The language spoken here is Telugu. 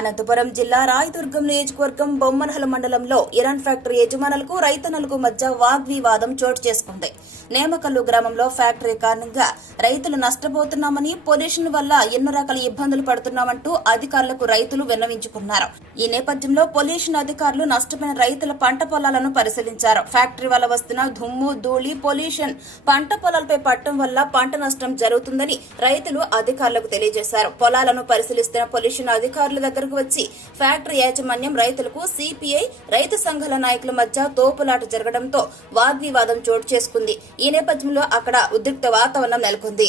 అనంతపురం జిల్లా రాయదుర్గం నియోజకవర్గం బొమ్మనహల మండలంలో ఇరాన్ ఫ్యాక్టరీ యజమానులకు రైతన్నలకు మధ్య వాగ్వివాదం చోటు చేసుకుంది. నేమకల్లు గ్రామంలో ఫ్యాక్టరీ కారణంగా రైతులు నష్టపోతున్నామని, పొల్యూషన్ వల్ల ఎన్నో రకాల ఇబ్బందులు పడుతున్నామంటూ అధికారులకు రైతులు విన్నవించుకున్నారు. ఈ నేపథ్యంలో పొల్యూషన్ అధికారులు నష్టపోయిన రైతుల పంట పొలాలను పరిశీలించారు. ఫ్యాక్టరీ వల్ల వస్తున్న దుమ్ము, ధూళి, పొల్యూషన్ పంట పొలాలపై పడటం వల్ల పంట నష్టం జరుగుతుందని రైతులు అధికారులకు తెలియజేశారు. పొలాలను పరిశీలిస్తున్న పొల్యూషన్ అధికారుల దగ్గరకు వచ్చి ఫ్యాక్టరీ యాజమాన్యం, రైతులకు సిపిఐ రైతు సంఘాల నాయకుల మధ్య తోపులాట జరగడంతో వాగ్వివాదం చోటు చేసుకుంది. ఈ నేపథ్యంలో అక్కడ ఉద్రిక్త వాతావరణం నెలకొంది.